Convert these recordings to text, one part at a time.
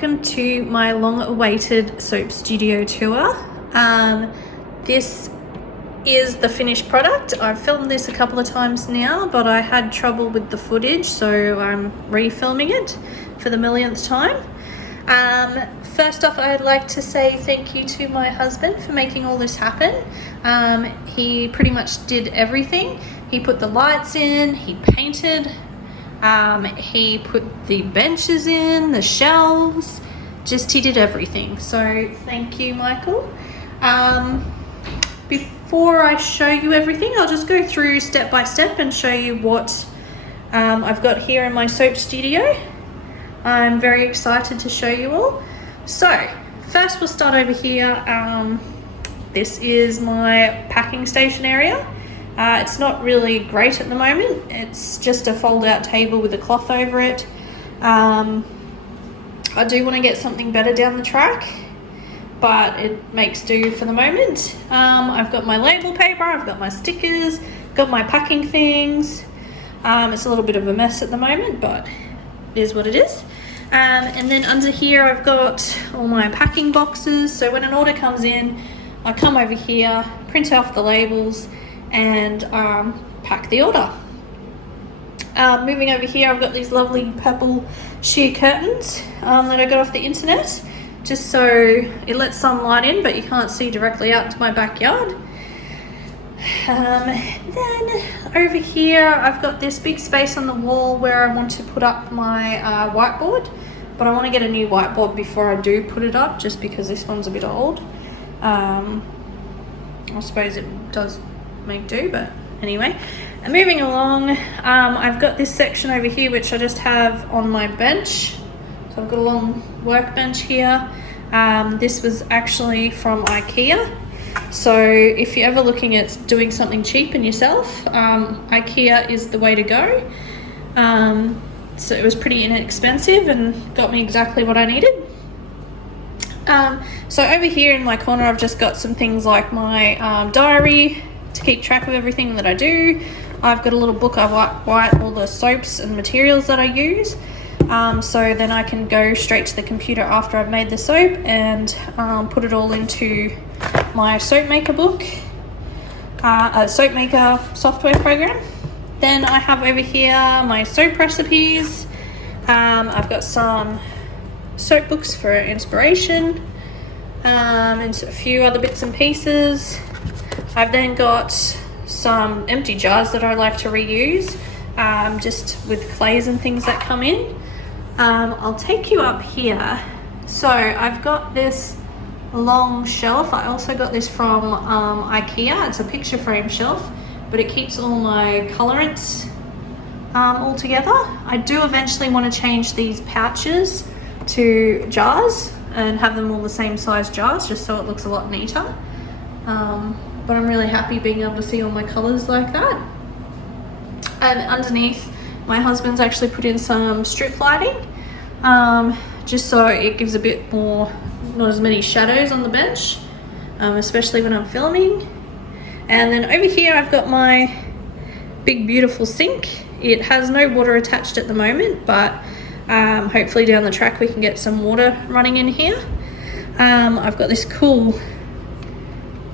welcome to my long-awaited soap studio tour. This is the finished product. I've filmed this a couple of times now, but I had trouble with the footage, so I'm refilming it for the millionth time. First off, I'd like to say thank you to my husband for making all this happen. He pretty much did everything. He put the lights in, he painted, he put the benches in, the shelves, he did everything. So thank you, Michael. Before I show you everything, I'll just go through step by step and show you what I've got here in my soap studio. I'm very excited to show you all. So first we'll start over here. This is my packing station area. It's not really great at the moment. It's just a fold out table with a cloth over it. I do want to get something better down the track, but it makes do for the moment. I've got my label paper, I've got my stickers, got my packing things. It's a little bit of a mess at the moment, but it is what it is. And then under here I've got all my packing boxes. So when an order comes in, I come over here, print off the labels, and pack the order. Moving over here, I've got these lovely purple sheer curtains that I got off the internet, just so it lets some light in, but you can't see directly out to my backyard. Then over here, I've got this big space on the wall where I want to put up my whiteboard, but I want to get a new whiteboard before I do put it up, just because this one's a bit old. I suppose it does make do, but anyway. And moving along, I've got this section over here which I just have on my bench. So I've got a long workbench here. This was actually from IKEA. So if you're ever looking at doing something cheap in yourself, IKEA is the way to go. So it was pretty inexpensive and got me exactly what I needed. So over here in my corner, I've just got some things like my diary to keep track of everything that I do. I've got a little book I write all the soaps and materials that I use. So then I can go straight to the computer after I've made the soap and put it all into my soap maker book, a soap maker software program. Then I have over here my soap recipes. I've got some soap books for inspiration, and a few other bits and pieces. I've then got some empty jars that I like to reuse, just with clays and things that come in. I'll take you up here. So I've got this long shelf. I also got this from IKEA. It's a picture frame shelf, but it keeps all my colorants all together. I do eventually want to change these pouches to jars and have them all the same size jars, just so it looks a lot neater. But I'm really happy being able to see all my colors like that. And underneath, my husband's actually put in some strip lighting, just so it gives a bit more, not as many shadows on the bench, especially when I'm filming. And then over here I've got my big beautiful sink. It has no water attached at the moment, but hopefully down the track we can get some water running in here. I've got this cool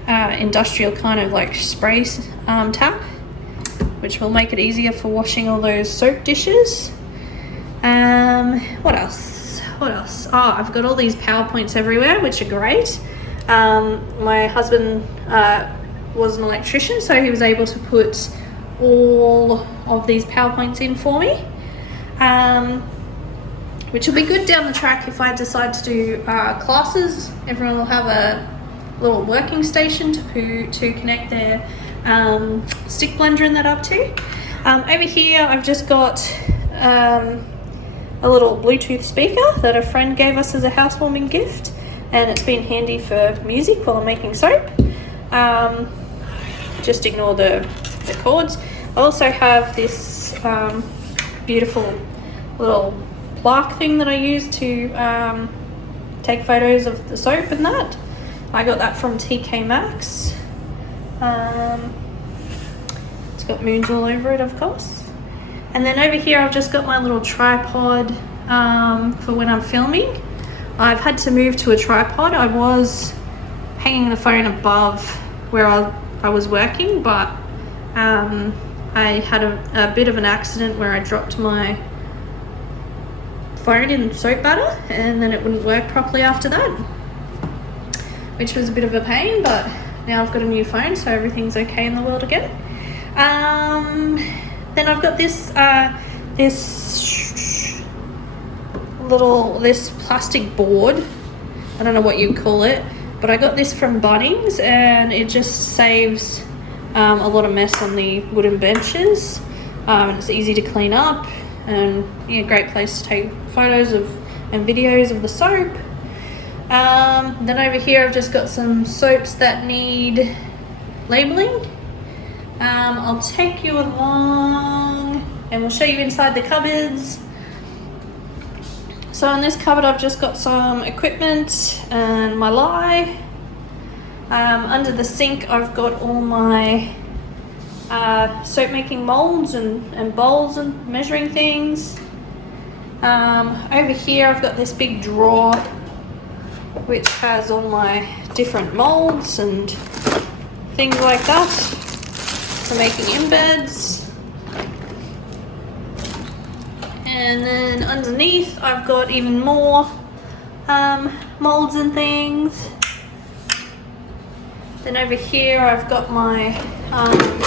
industrial kind of like spray tap, which will make it easier for washing all those soap dishes. What else? Oh, I've got all these PowerPoints everywhere, which are great. My husband was an electrician, so he was able to put all of these PowerPoints in for me, which will be good down the track if I decide to do classes. Everyone will have a little working station to connect their stick blender and that up to. Over here I've just got a little Bluetooth speaker that a friend gave us as a housewarming gift, and it's been handy for music while I'm making soap. Just ignore the cords. I also have this beautiful little plaque thing that I use to take photos of the soap and that. I got that from TK Maxx. It's got moons all over it, of course. And then over here I've just got my little tripod for when I'm filming. I've had to move to a tripod. I was hanging the phone above where I was working, but I had a bit of an accident where I dropped my phone in soap batter and then it wouldn't work properly after that, which was a bit of a pain, but now I've got a new phone, so everything's okay in the world again. Then I've got this this plastic board. I don't know what you call it, but I got this from Bunnings, and it just saves a lot of mess on the wooden benches. It's easy to clean up, and yeah, great place to take photos and videos of the soap. Then over here I've just got some soaps that need labeling. I'll take you along and we'll show you inside the cupboards. So in this cupboard I've just got some equipment and my lye. Under the sink I've got all my soap making molds and bowls and measuring things. Over here I've got this big drawer which has all my different molds and things like that for making embeds. And then underneath I've got even more molds and things. Then over here I've got my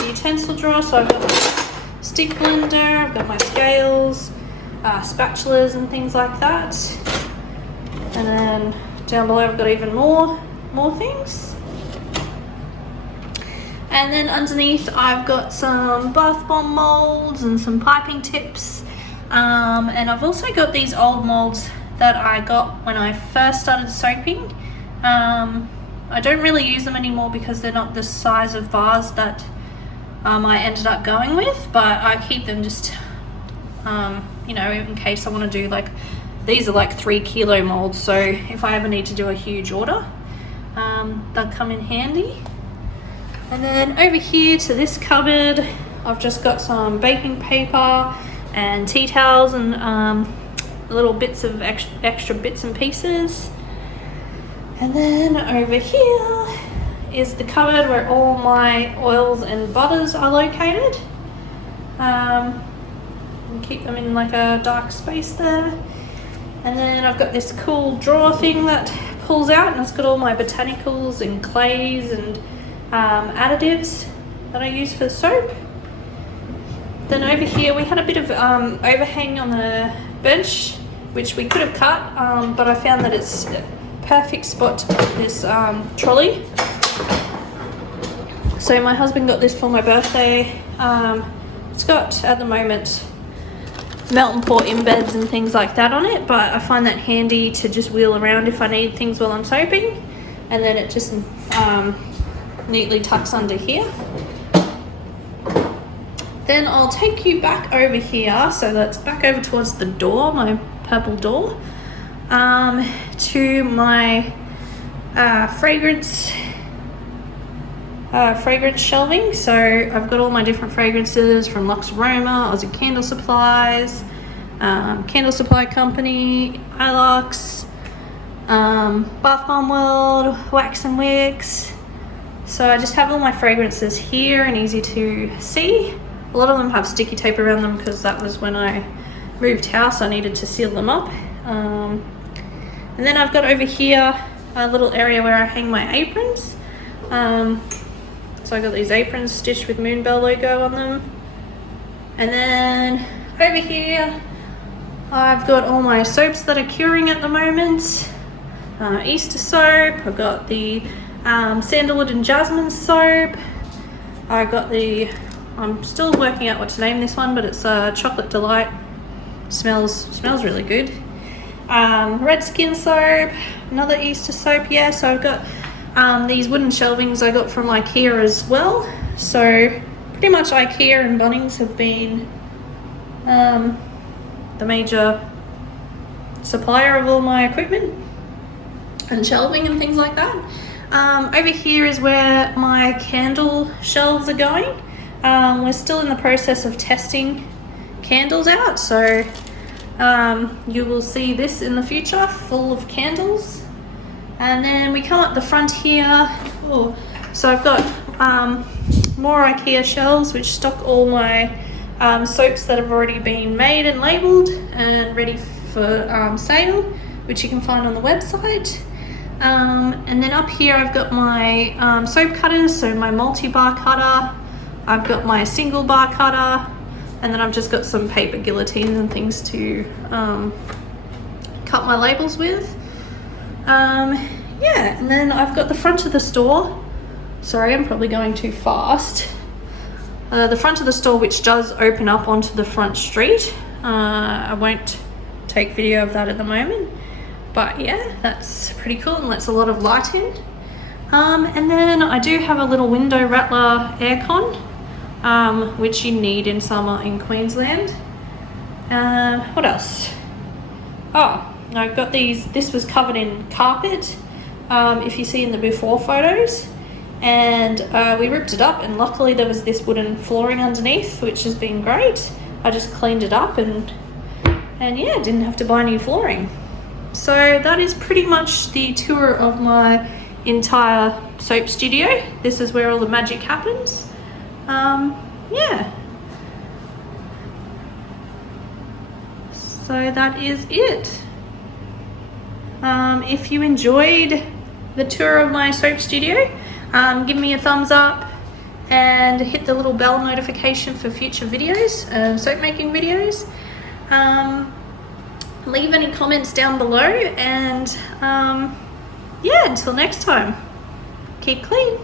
utensil drawer, so I've got my stick blender, I've got my scales, spatulas and things like that. And then down below I've got even more things. And then underneath I've got some bath bomb molds and some piping tips. And I've also got these old molds that I got when I first started soaping. I don't really use them anymore because they're not the size of bars that I ended up going with, but I keep them just, you know, in case I want to do like, these are like 3 kilo molds, so if I ever need to do a huge order, they'll come in handy. And then over here to this cupboard, I've just got some baking paper and tea towels and little bits of extra bits and pieces. And then over here is the cupboard where all my oils and butters are located. And keep them in like a dark space there. And then I've got this cool drawer thing that pulls out, and it's got all my botanicals and clays and additives that I use for the soap. Then over here we had a bit of overhang on the bench, which we could have cut, but I found that it's a perfect spot to put this trolley. So my husband got this for my birthday. It's got, at the moment, melt and pour embeds and things like that on it, but I find that handy to just wheel around if I need things while I'm soaping, and then it just neatly tucks under here. Then I'll take you back over here, so that's back over towards the door, my purple door, to my fragrance shelving. So I've got all my different fragrances from Luxe Aroma, Aussie Candle Supplies, Candle Supply Company, Ilux, Bath Bomb World, Wax and Wicks. So I just have all my fragrances here and easy to see. A lot of them have sticky tape around them because that was when I moved house, I needed to seal them up. And then I've got over here a little area where I hang my aprons. So I got these aprons stitched with Moonbelle logo on them. And then over here I've got all my soaps that are curing at the moment. Easter soap, I've got the sandalwood and jasmine soap. I got the, I'm still working out what to name this one, but it's Chocolate Delight. Smells really good. Red Skin soap, another Easter soap. Yeah, so I've got these wooden shelvings I got from IKEA as well. So pretty much IKEA and Bunnings have been the major supplier of all my equipment and shelving and things like that. Over here is where my candle shelves are going. We're still in the process of testing candles out, so You will see this in the future, full of candles. And then we come up the front here. Oh, so I've got more IKEA shelves which stock all my soaps that have already been made and labelled and ready for sale, which you can find on the website. And then up here I've got my soap cutters, so my multi-bar cutter, I've got my single bar cutter, and then I've just got some paper guillotines and things to cut my labels with. Yeah, and then I've got the front of the store. Sorry, I'm probably going too fast. The front of the store, which does open up onto the front street. I won't take video of that at the moment, but yeah, that's pretty cool and lets a lot of light in. And then I do have a little window rattler aircon, which you need in summer in Queensland. What else? Oh, I've got these. This was covered in carpet, if you see in the before photos, and we ripped it up, and luckily there was this wooden flooring underneath, which has been great. I just cleaned it up and yeah, didn't have to buy new flooring. So that is pretty much the tour of my entire soap studio. This is where all the magic happens. Yeah, so that is it. If you enjoyed the tour of my soap studio, give me a thumbs up and hit the little bell notification for future videos, soap making videos. Leave any comments down below, and yeah, until next time, keep clean.